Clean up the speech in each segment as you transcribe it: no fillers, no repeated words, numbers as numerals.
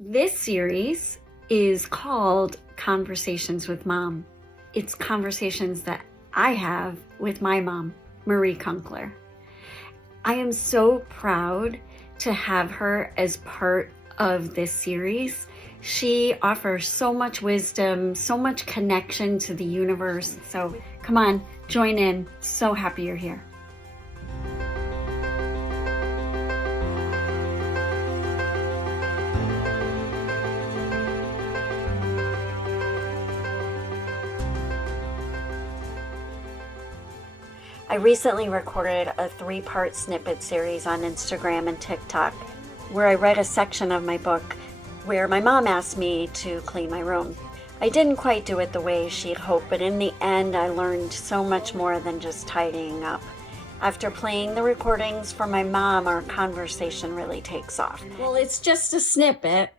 This series is called Conversations with Mom. It's conversations that I have with my mom, Marie Kunkler. I am so proud to have her as part of this series. She offers so much wisdom, so much connection to the universe. So come on, join in. So happy you're here. I recently recorded a 3-part snippet series on Instagram and TikTok where I read a section of my book where my mom asked me to clean my room. I didn't quite do it the way she'd hoped, but in the end I learned so much more than just tidying up. After playing the recordings for my mom, our conversation really takes off. Well, it's just a snippet.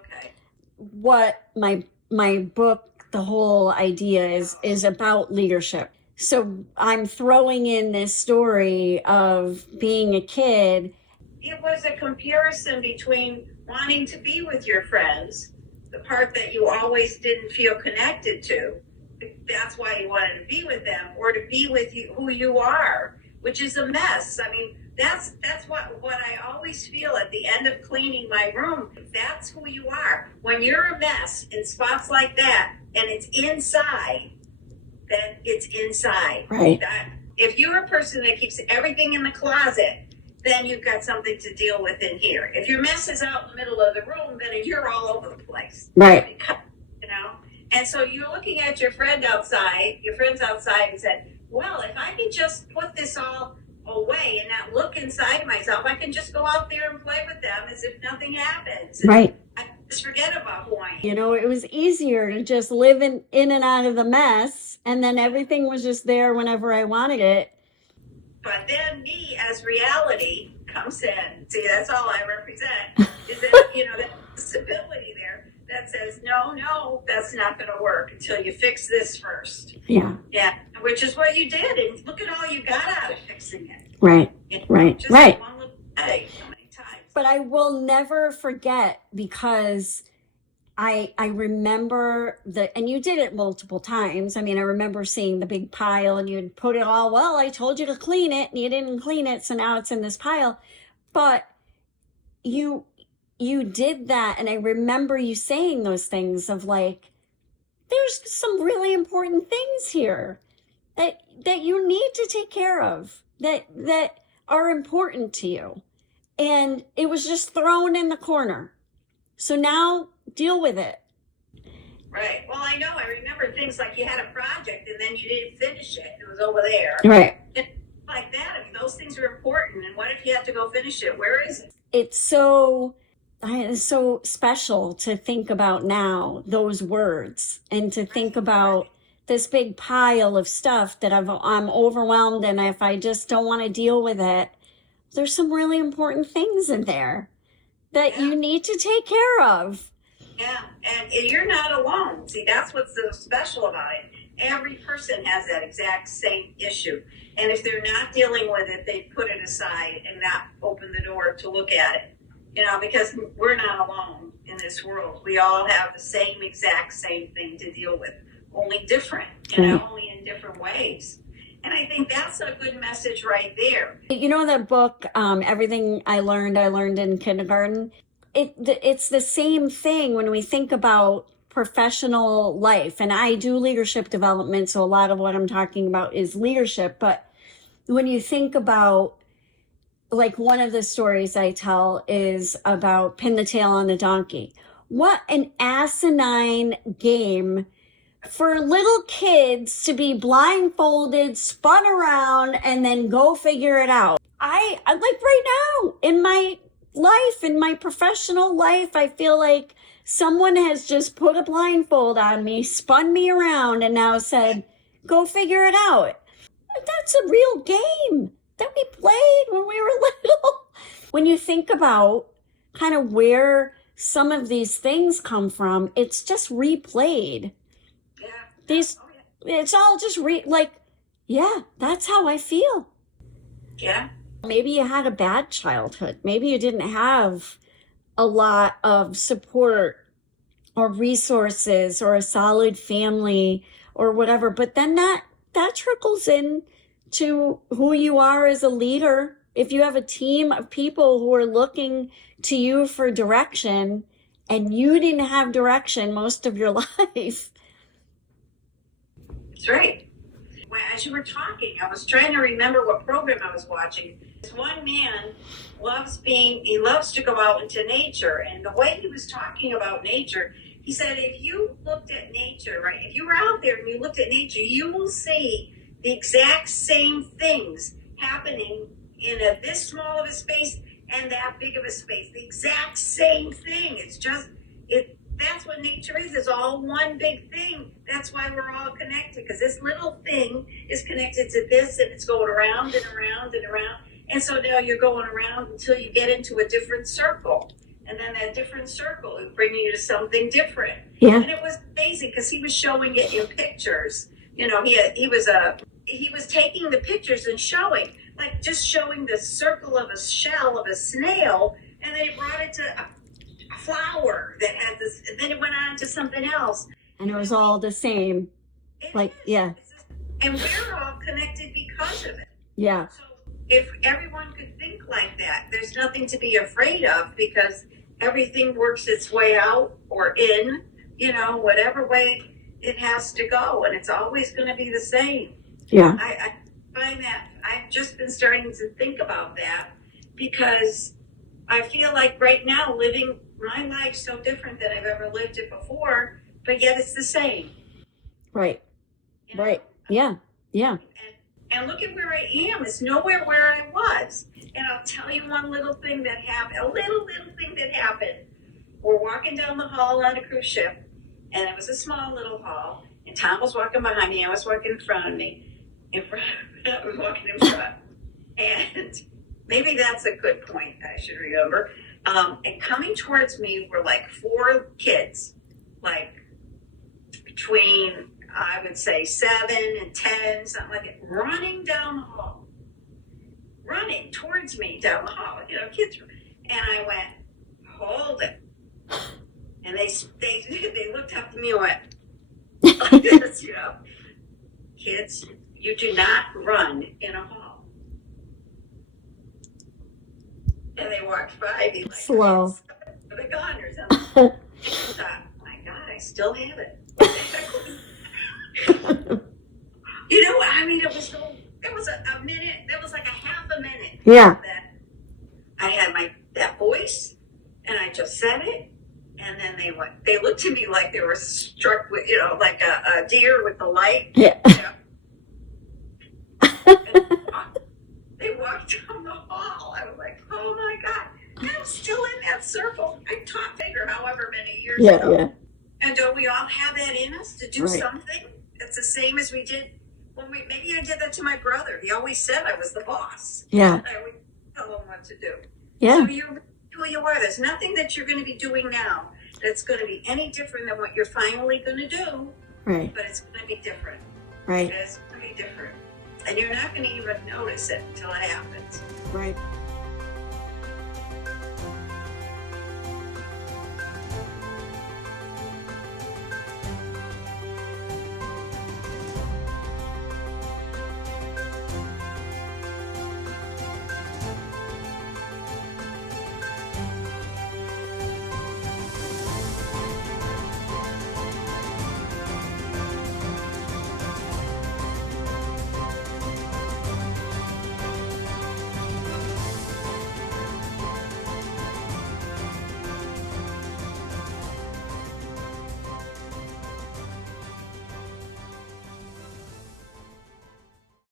Okay. What my book, the whole idea is about leadership. So I'm throwing in this story of being a kid. It was a comparison between wanting to be with your friends, the part that you always didn't feel connected to. That's why you wanted to be with them, or to be with you, who you are, which is a mess. I mean, that's what I always feel at the end of cleaning my room. That's who you are. When you're a mess in spots like that, and it's inside, then it's inside. Right. If you're a person that keeps everything in the closet, then you've got something to deal with in here. If your mess is out in the middle of the room, then you're all over the place. Right. You know? And so you're looking at your friends outside, and said, well, if I could just put this all away and not look inside myself, I can just go out there and play with them as if nothing happens. Right. I just forget about who I am. You know, it was easier to just live in and out of the mess, and then everything was just there whenever I wanted it. But then me as reality comes in. See, that's all I represent. Is that, that stability there that says, no, that's not going to work until you fix this first. Yeah. Yeah, which is what you did. And look at all you got out of fixing it. Right. Right. Just Right. one little headache so many times. But I will never forget, because I remember and you did it multiple times. I mean, I remember seeing the big pile and you'd put it all, well, I told you to clean it and you didn't clean it. So now it's in this pile. But you did that. And I remember you saying those things of like, there's some really important things here that you need to take care of, that are important to you. And it was just thrown in the corner. So now deal with it. Right. Well, I know. I remember things like you had a project and then you didn't finish it. It was over there. Right. Like that. I mean, those things are important. And what if you have to go finish it? Where is it? It's so special to think about now, those words, and to think about this big pile of stuff that I'm overwhelmed. And if I just don't want to deal with it, there's some really important things in there that you need to take care of. Yeah, and you're not alone. See, that's what's so special about it. Every person has that exact same issue. And if they're not dealing with it, they put it aside and not open the door to look at it. Because we're not alone in this world. We all have the exact same thing to deal with, only different, only in different ways. And I think that's a good message right there. You know that book, Everything I Learned in Kindergarten? It's the same thing when we think about professional life. And I do leadership development, so a lot of what I'm talking about is leadership. But when you think about, like, one of the stories I tell is about Pin the Tail on the Donkey. What an asinine game for little kids to be blindfolded, spun around, and then go figure it out. I like right now in my life, in my professional life, I feel like someone has just put a blindfold on me, spun me around, and now said, go figure it out. That's a real game that we played when we were little. When you think about kind of where some of these things come from, it's just replayed. It's all just that's how I feel. Yeah. Maybe you had a bad childhood. Maybe you didn't have a lot of support or resources or a solid family or whatever, but then that trickles in to who you are as a leader. If you have a team of people who are looking to you for direction and you didn't have direction most of your life. That's right. Well, as you were talking, I was trying to remember what program I was watching. This one man he loves to go out into nature. And the way he was talking about nature, he said, if you looked at nature, right, if you were out there and you looked at nature, you will see the exact same things happening in this small of a space and that big of a space. The exact same thing. That's what nature is. It's all one big thing. That's why we're all connected, because this little thing is connected to this, and it's going around and around and around. And so now you're going around until you get into a different circle. And then that different circle is bringing you to something different. Yeah. And it was amazing because he was showing it in pictures. You know, he was taking the pictures and showing the circle of a shell of a snail, and then he brought it to a flower that had this, and then it went on to something else. And it was all the same. Yeah. And we're all connected because of it. Yeah. So if everyone could think like that, there's nothing to be afraid of, because everything works its way out or in, whatever way it has to go, and it's always going to be the same. Yeah. I find that I've just been starting to think about that, because I feel like right now living my life so different than I've ever lived it before, but yet it's the same. Right. Right. Yeah. Yeah. And look at where I am. It's nowhere where I was. And I'll tell you one little thing that happened, a little thing that happened. We're walking down the hall on a cruise ship, and it was a small little hall, and Tom was walking behind me, I was walking in front of me. I was walking in front. And maybe that's a good point I should remember. And coming towards me were like 4 kids, like between, I would say 7 and 10, something like that, running down the hall, running towards me down the hall, kids. And I went, hold it. And they looked up to me and went, like this, kids, you do not run in a hall. And they walked by me like slow. The gun or something. I thought, my God, I still have it. It was a minute, that was like a half a minute. Yeah. That I had that voice, and I just said it, and then they looked at me like they were struck with, like a deer with the light. Yeah. They walked down the hall. I was like, oh my God, I'm still in that circle. I taught figure however many years ago. Yeah. And don't we all have that in us to do something that's the same as we did when maybe I did that to my brother. He always said I was the boss. Yeah. I would tell him what to do. Yeah. So you're who you are. There's nothing that you're going to be doing now that's going to be any different than what you're finally going to do. Right. But it's going to be different. Right. It's going to be different. And you're not going to even notice it until it happens. Right.